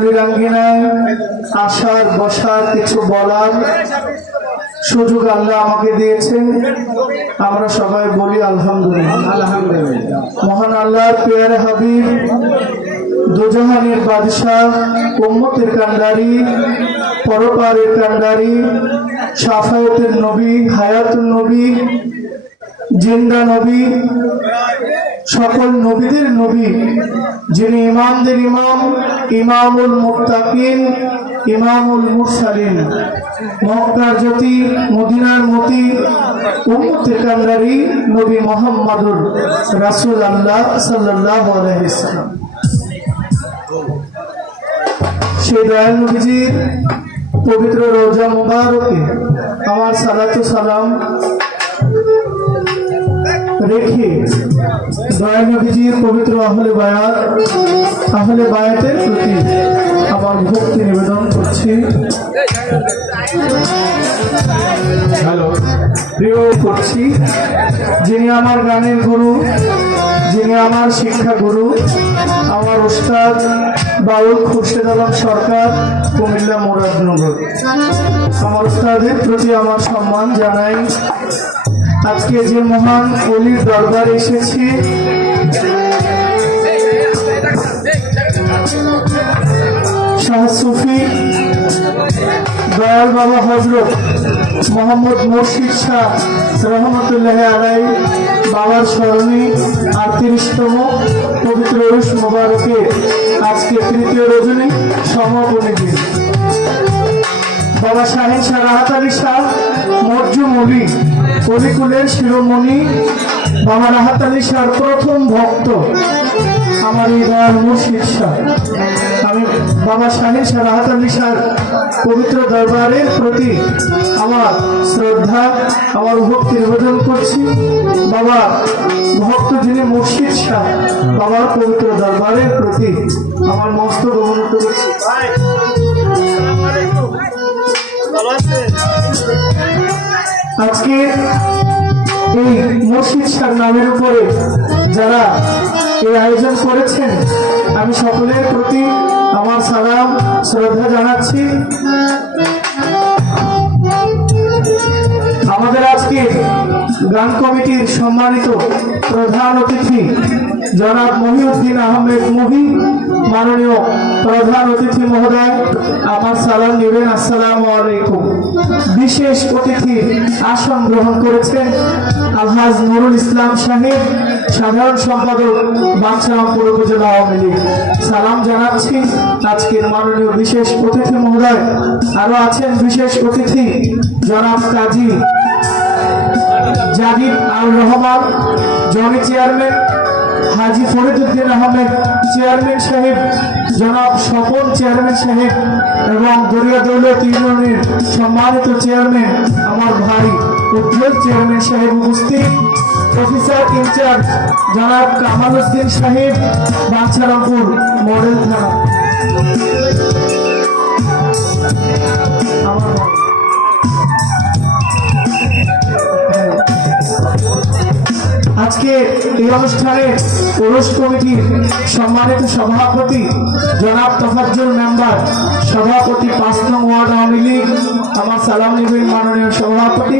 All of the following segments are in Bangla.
একজন অলিরাঙ্গিনায় আসার বসার কিছু বলার সুযোগ আল্লাহ আমাকে দিয়েছেন। আমরা সবাই বলি আলহামদুলিল্লাহ। আলহামদুলিল্লাহ। মহান আল্লাহর পেয়ারে হাবিব দুজাহানের বাদশাহ উম্মতের কান্ডারি পরপারের কান্ডারি সাফায়তের নবী হায়াতুল নবী জিন্দা নবী সকল নবীদের নবী, যিনি ইমামদের ইমাম, ইমামুল মুত্তাকিন, ইমামুল মুরসালিন। মক্কার জ্যোতি, মদিনার মতি উম্মতের কান্ডারি নবী মোহাম্মদুর রাসূল আল্লাহ সাল্লাল্লাহু আলাইহি ওয়াসাল্লাম সেই দয়াল নবীজির পবিত্র রোজা মুবারকে, আমার সালাতু সালাম রেখে দয়াল নবীজির পবিত্র আহলে বায়াত, আহলে বায়াতের প্রতি আমার ভক্তি নিবেদন করছি। হ্যালো, প্রিয় করছি, যিনি আমার গানের গুরু, যিনি আমার শিক্ষা গুরু, আমার ওস্তাদ বাউল খুরশেদ আলম সরকার, কুমিল্লা মুরাদনগর আমার ওস্তাদের প্রতি আমার সম্মান জানাই। আজকে যে মহান অলির দরবার এসেছি সুফি, দয়াল বাবা হজরত মোহাম্মদ মুর্শিদ শাহ রহমতুল্লাহ আলাই বাবার স্মরণে আটত্রিশতম পবিত্র রুশ মোবারকে আজকে তৃতীয় রজনী সমাপনী দিন। বাবা শাহিন শাহ রাহাত আলী শাহ, মরজুম অলি অলিকুলের শিরোমণি বাবা রাহাত আলী শাহর প্রথম ভক্ত আমার এই দয়াল মুর্শিদ শাহ আমি বাবা শাহিন শাহ রাহাত আলী শাহর পবিত্র দরবারের প্রতি আমার শ্রদ্ধা, আমার ভক্তি নিবেদন করছি। বাবা ভক্ত যিনি মুর্শিদ শাহ বাবার পবিত্র দরবারের প্রতি আমার মস্ত গ্রহণ করেছি। আজকে এই মসজিদ শাহ নামের উপরে যারা এই আয়োজন করেছেন, আমি সকলের প্রতি আমার সালাম, শ্রদ্ধা জানাচ্ছি। আমাদের আজকে গান কমিটির সম্মানিত প্রধান অতিথি জনাব মহিউদ্দিন আহমেদ মহি মাননীয় প্রধান অতিথি মহোদয়, আমার সালাম নেবেন, আসসালামু আলাইকুম। বিশেষ অতিথি আসন গ্রহণ করেছেন আলহাজ নুরুল ইসলাম সাহেব, সাধারণ সম্পাদক বাঞ্ছারামপুর উপজেলা আওয়ামী লীগ। সালাম জানাচ্ছি আজকের মাননীয় বিশেষ অতিথি মহোদয়। আরও আছেন বিশেষ অতিথি, জনাব কাজী জাহিদ আল রহমান, জনি চেয়ারম্যান হাজি ফরিদুদ্দিন আহমেদ, চেয়ারম্যান সাহেব, জনাব স্বপন চেয়ারম্যান সাহেব এবং দরিয়া দৌলত ইউনিয়নের সম্মানিত চেয়ারম্যান আমার ভাই উজ্জ্বল চেয়ারম্যান সাহেব উপস্থিত, অফিসার ইনচার্জ জনাব কামাল উদ্দিন সাহেব, বাঞ্ছারামপুর মডেল থানা। আজকে এই অনুষ্ঠানে পুরুষ কমিটির সম্মানিত সভাপতি জনাব তফাজ্জল মেম্বার, সভাপতি পাঁচ নং ওয়ার্ড আওয়ামী লীগ, আমার সালাম নিবেন মাননীয় সভাপতি,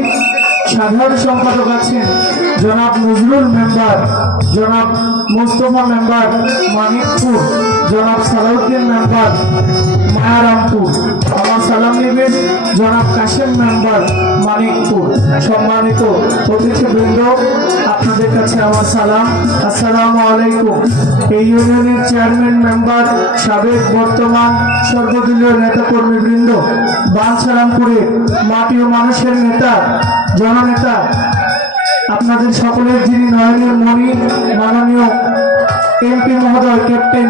সাধারণ সম্পাদক আছেন জনাব নজরুল মেম্বার, জনাব মোস্তফা মেম্বার, মানিকপুর, জনাব সালাউদ্দিন মেম্বার, মায়ারামপুর, আমার সালাম নেবেন জনাব কাশেম মেম্বার, মানিকপুর। সম্মানিত অতিথিবৃন্দ আপনাদের কাছে আমার সালাম। আসসালামু আলাইকুম। এই ইউনিয়নের চেয়ারম্যান মেম্বার সাবেক বর্তমান সর্বদলীয় নেতাকর্মী বৃন্দ বাঞ্ছারামপুরে মাটি ও মানুষের নেতা, জননেতা, আপনাদের সকলের যিনি নয়নের মণি, মাননীয় এমপি মহোদয়, ক্যাপ্টেন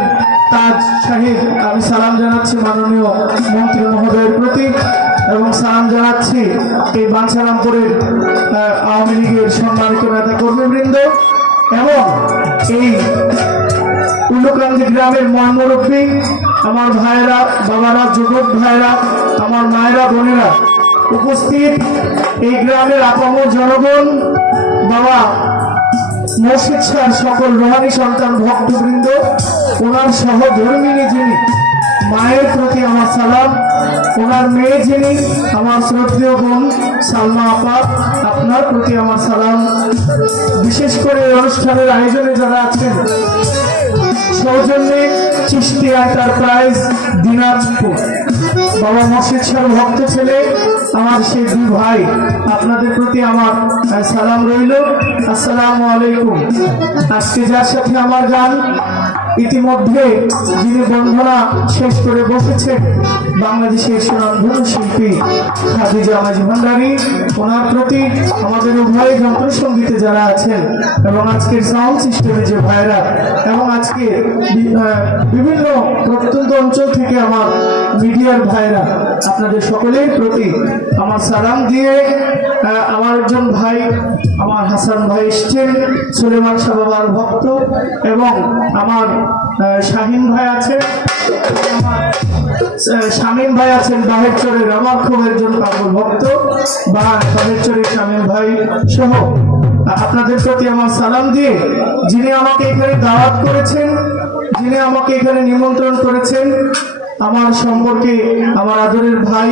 তাজ সাহেব, আমি সালাম জানাচ্ছি মাননীয় মন্ত্রী মহোদয়ের প্রতি। এবং সালাম জানাচ্ছি এই বাঞ্ছারামপুরের আওয়ামী লীগের সম্মানিত নেতা কর্মীবৃন্দ এবং এই উল্লকান্দি গ্রামের মহামুরব্বী আমার ভাইয়েরা, বাবারা, যুবক ভাইয়েরা, আমার মায়েরা, বোনেরা উপস্থিত এই গ্রামের আপামর জনগণ, বাবা মসজিদ সকল রোহানি সন্তান ভক্তবৃন্দ, ওনার সহধর্মিনী যিনি মায়ের প্রতি আমার সালাম। ওনার মেয়ে যিনি, আমার শ্রদ্ধেয় বোন সালমা আপা, আপনার প্রতি আমার সালাম। বিশেষ করে অনুষ্ঠানের আয়োজনে যারা আছেন, সৌজন্যে চিস্তি এন্টারপ্রাইজ দিনাজপুর। বাবা মসজিদ শাহ ভক্ত ছেলে, আমার সেই দুই ভাই, আপনাদের প্রতি আমার সালাম রইল। আসসালামু আলাইকুম। আজকে যার সাথে আমার গান ইতিমধ্যে যিনি বন্ধনা শেষ করে বসেছেন, বাংলাদেশের সুনামধন্য শিল্পী খাদিজা মাঝি ভান্ডারী, ওনার প্রতি আমাদের উভয় যন্ত্রসঙ্গীতে যারা আছেন এবং আজকের সাউন্ড সিস্টেমে যে ভাইরা এবং আজকে বিভিন্ন প্রত্যন্ত অঞ্চল থেকে আমার মিডিয়ার ভাইরা আপনাদের সকলের প্রতি আমার সালাম দিয়ে আমার একজন ভাই, আমার হাসান ভাই এসছেন। সুলেমান শাহ বাবার ভক্ত এবং আমার শাহিন ভাই আছে শামীম ভাই আছেন বাহের চরের আমার খুব একজন পাগল ভক্ত, বা বাহের চরের শামীম ভাই সহ। আপনাদের প্রতি আমার সালাম দিয়ে যিনি আমাকে এখানে দাওয়াত করেছেন, যিনি আমাকে এখানে নিমন্ত্রণ করেছেন আমার সম্পর্কে আমার আদরের ভাই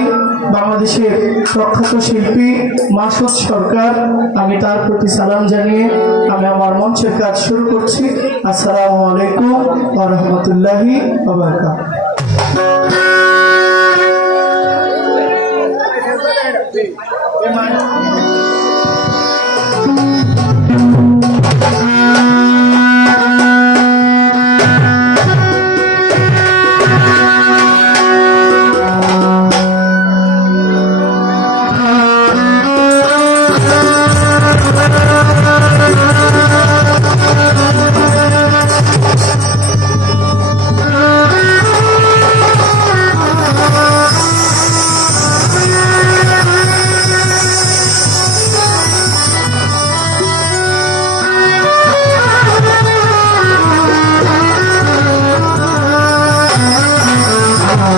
বাংলাদেশের প্রখ্যাত শিল্পী মাসুদ সরকার, আমি তার প্রতি সালাম জানিয়ে আমি আমার মঞ্চের কাজ শুরু করছি। আসসালামু আলাইকুম রাহমাতুল্লাহি ওয়া বারাকাতুহু।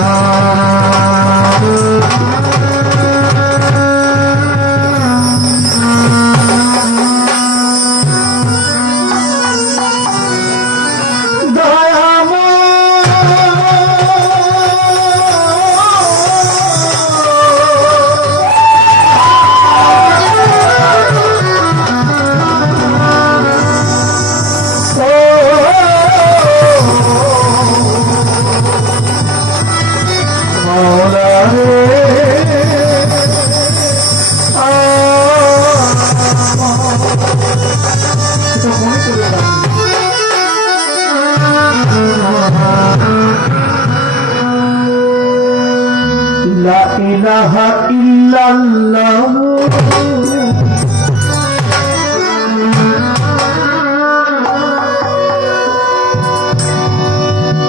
লা ইলাহা ইল্লাল্লাহ।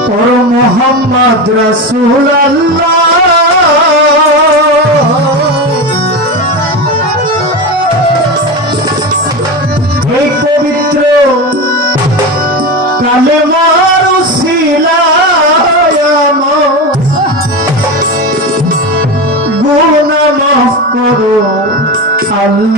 পর মোহাম্মদ রসুল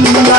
ইলাহা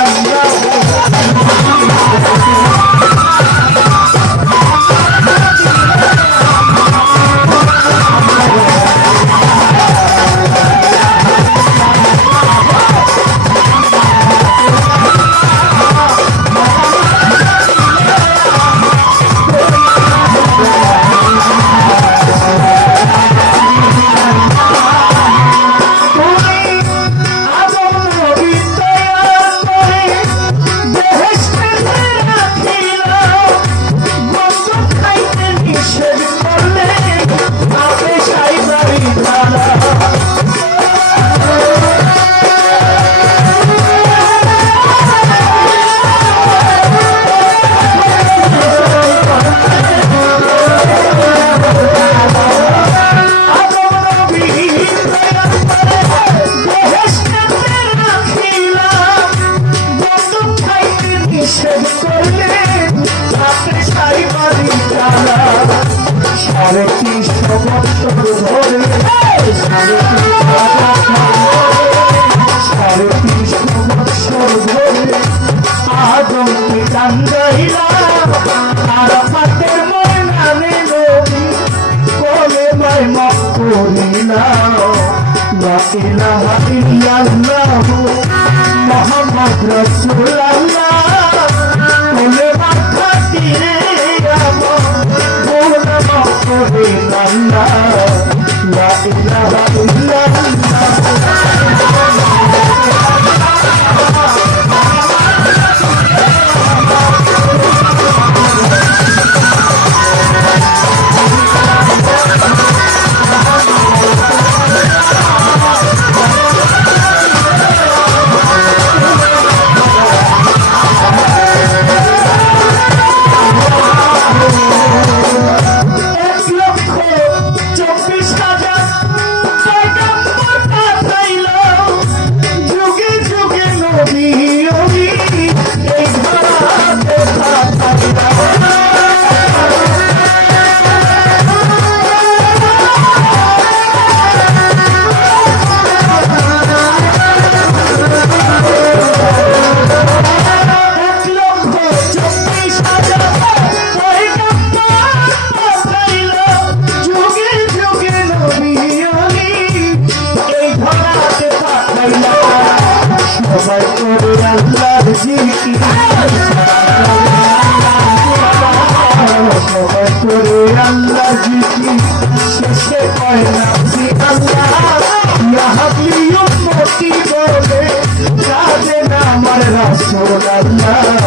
আমার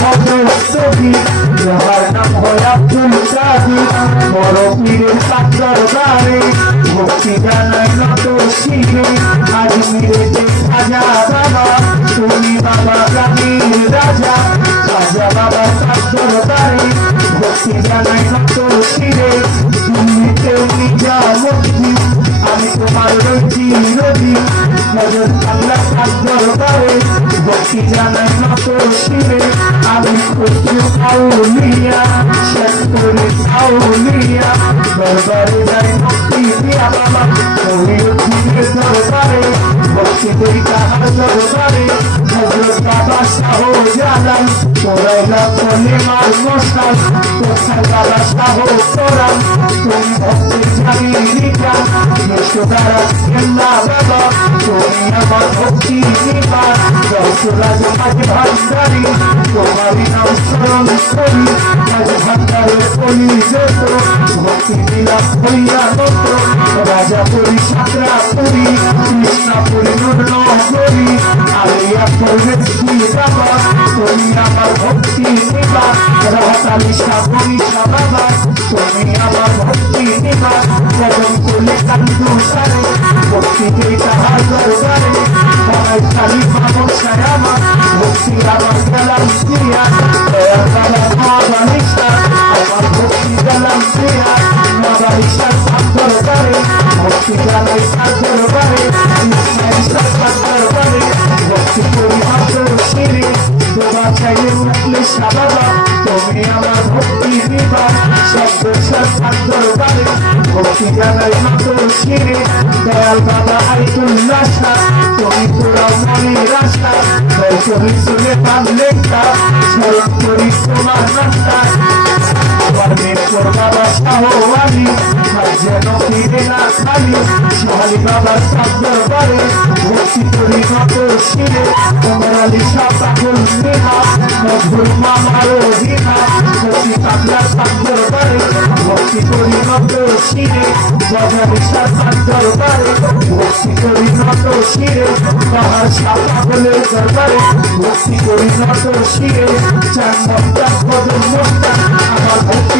নিত্যের ভগবতী যাহার নাম হয় আব্দুল কাদির বড় পীরের তার দরবারে ভক্তি জানাই নত শিখে আজমিরে যে খাজা বাবা তুমি বাবা গামীর রাজা খাজা বাবা তার দরবারে ভক্তি জানাই নত শিরে তুমি কেউ নিজা মুক্তি আমি তোমার রয়েছি রবি নজর আল্লাহ তার দরবারে ভক্তি জানাই নত শিরে। আমি খুশি আউলিয়া, শেষ করে আউলিয়া। দরবারে যাই ভক্তি দিয়া বাবা মহিউদ্দিনের দরবারে। ভক্তি দেই তাহার দরবারে। হজরত বাবা শাহ জালাল তোরাইলা কলে মার মশাল। তোর বাবা শাহ তোরাল। তুমি ভক্তের নিকা যশোদারা কেল্লা বাবা তুমি আমার ভক্তি নিবা রসরাজ মাঝ ভান্ডারি তোমারই নাম স্মরণ করি মাঝ ভান্ডারের কলি যেত ভক্তি দিলাম হইয়া নত রাজা পুরী সাকরা পুরী কৃষ্ণা পুরী নুডন করি আলিয়া করবে কি বাবা তুমি আমার ভক্তি নিবা রাহাতালি সাবরি বাবা তুমি আমার ভক্তি নিবা কদম করলে কান্দু সারে ভক্তি জানাই নত শিরে দয়াল বাবা আইতুল্লাহ শাহ তুমি তোরা মনের আশা দয় শুনে পান লেখা স্মরণ করি তোমার নাস্তা মেট্রোর বাবা শাহ আলী আর যেন ফিরে না খালি সোহালি বাবার সব দরবারে ভক্তি করি নত শিরে তোমার আলী শাহ পাগল নেহা মধুর মামারও হিনা ভক্তি পাগলা সব দরবারে ভক্তি করি নত শিরে বাজারি শাহ সব দরবারে ভক্তি করি নত শিরে শাহ পাগলের দরবারে ভক্তি করি নত শিরে চার মস্তা কদম আমার ভক্তি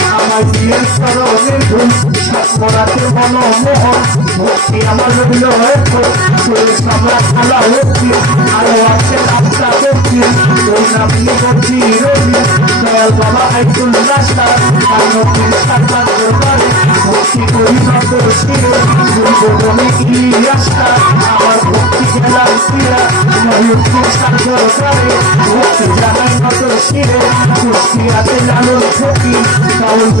পাতাবো আমার বিয়ের স্মরণে ধুল সাতরাতে মনোমোহন ভক্তি আমার চল্লিশ আমরা খালা ভক্তি আরও আছে নামটা ভক্তি ওই নামনি ভক্তি রবি দয়াল বাবা আইতুল রাস্তা আর নতুন সাতবার দরবারে ভক্তি করি নত শিরে দুর্গমে কি রাস্তা আমার ভক্তি গেলাম শিরা ময়ূর সাগর করে ভক্তি জানাই নত শিরে কুস্তি আছে লালন নয় ভক্তি জানাই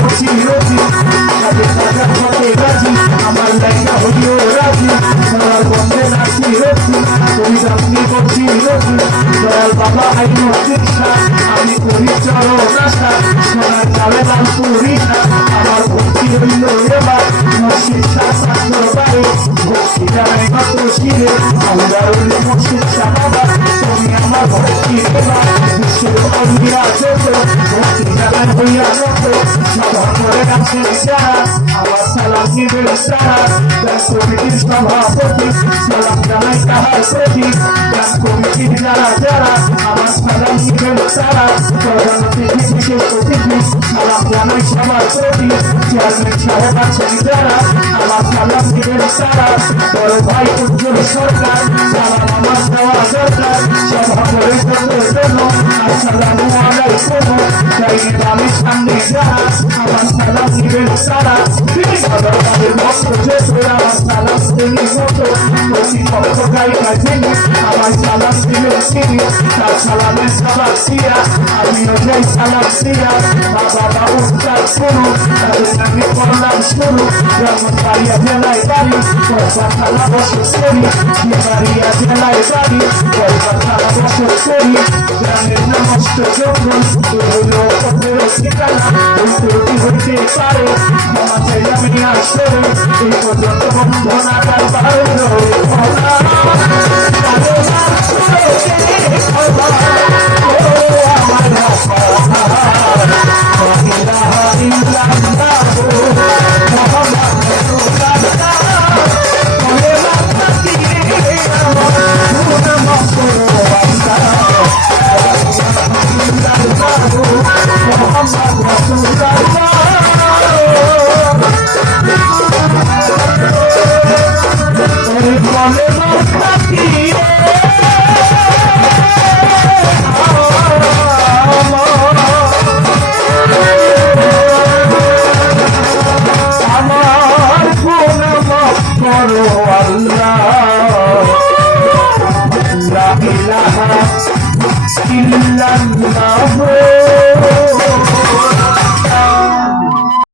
করে করি কাজে কাজা হতে রাজি আমার লাইকা হইও রাজি সোনার বন্ধে নাচি রবি তুমি আপনি করছি রবি দয়াল বাবা আইন দীক্ষা আমি করি চরো নাশা সোনার কালে নাম পুরি না আমার ভক্তি হইল এবার মসজিদ শাসন দরবারে ভক্তি জানাই মতো শিরে আমরা উল্লে মসজিদ বাবা তুমি আমার ভক্তি দেবা বিশ্বের অন্যা যত ভক্তি জানাই হইয়া সভাপতি সালাম জানাই তাহার প্রতি দাস কমিটির যারা যারা আমার সালাম নিবেন তারা প্রধান অতিথি অতিথি সালাম জানাই সবার প্রতি চেয়ারম্যান সাহেব আছেন যারা আমার সালাম নিবেন তারা বড় ভাই উজ্জ্বল সরকার সালাম আমার দেওয়া দরকার সভা করে জন্য আসসালামু আলাইকুম চাইনি আমি সামনে যারা আমার সালাম নিবেন তারা সদরকারের মতো যে আমার সালাম তিনি মতো প্রতিপক্ষ গায়িকা যিনি আমার সালাম দিলেন তিনি তার সালামের সালাম দিয়া আমিও যাই সালাম দিয়া বাবা বাবু তার শুরু তাদের আমি করলাম শুরু যেমন বাড়িয়া জেলায় বাড়ি পয়সা থালা বসে করি বাড়িয়া জেলায় বাড়ি নষ্ট জঙ্গল হইল পথের ঠিকানা ওই হইতে পারে ক্ষমা আমি আসলে এই পর্যন্ত বন্ধনা তার বাইরে মনে